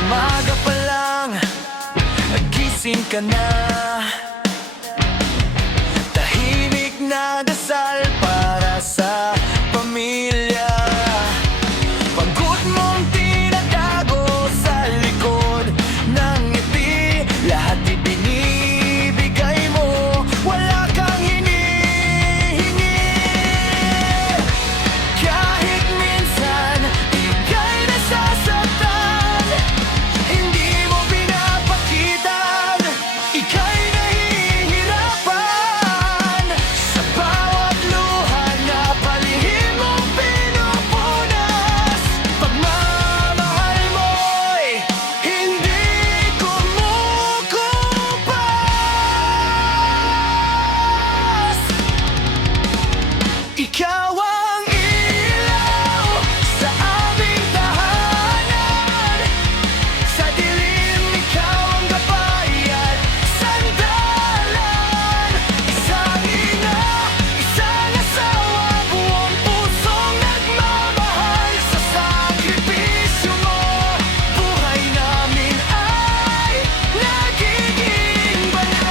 Umaga pa lang, gising ka na. Tahimik na dasal para sa pamilya. Pagod mong tinatago sa likod ng ngiti. Lahat ibinibigay mo, wala kang hinihingi. Kahit minsan ika'y nasasaktan, hindi mo pinapakitan, ika'y nahihirapan. Sa bawat luha na palihim mong pinupunas, pagmamahal mo'y hindi kumukupas. Ikaw ang ilaw sa aming tahanan. Sa dilim, ikaw ang gabay at sandalan. Isang ina, isang asawa, buong pusong nagmamahal. Sa sakripisyo mo, buhay namin ay nagiging banal.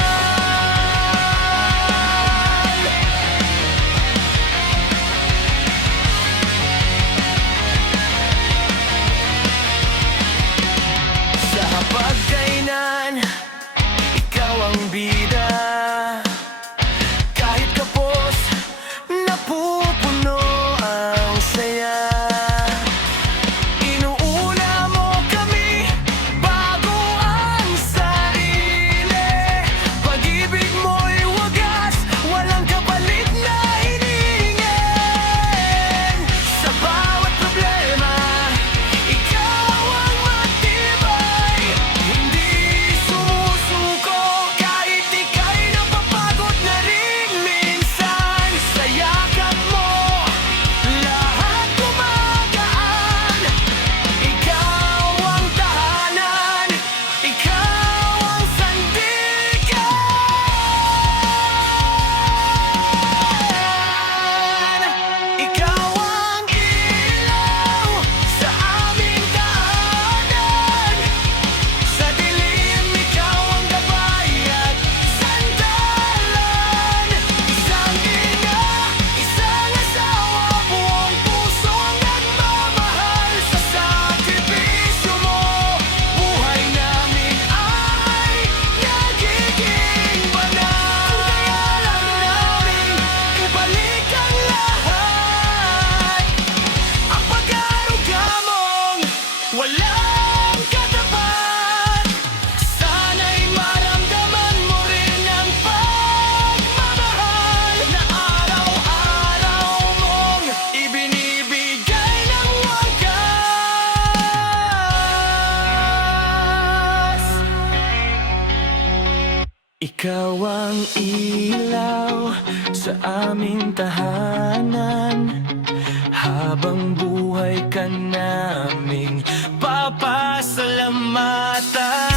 Sa hapagkainan, ikaw ang bida. Kahit kapos, napupuno ang saya. Inuuna mo kami bago ang sarili. Pag-ibig mo'y wagas, walang kapalit na hinihingin. Sa bawat problema, ikaw ang matibay. Hindi sumusuko kahit ika'y napapagod na rin minsan. Sa yakap mo, lahat gumagaan. Ikaw ang tahanan, ikaw ang sandigan. Ikaw ang ilaw sa aming daanan. Sa dilim, ikaw ang gabay at sandalan. Isang ina, isang asawa, buong pusong nagmamahal. Sa sakripisyo mo, buhay namin ay nagiging banal. Kaya lang namin ibalik ang lahat. Ang pag-aaruga mong walang katapat. Sana'y maramdaman mo rin ang pagmamahal na araw-araw mong ibinibigay ng wagas. Ikaw ang ilaw sa aming tahanan. Habang buhay ka naming papasalamatan.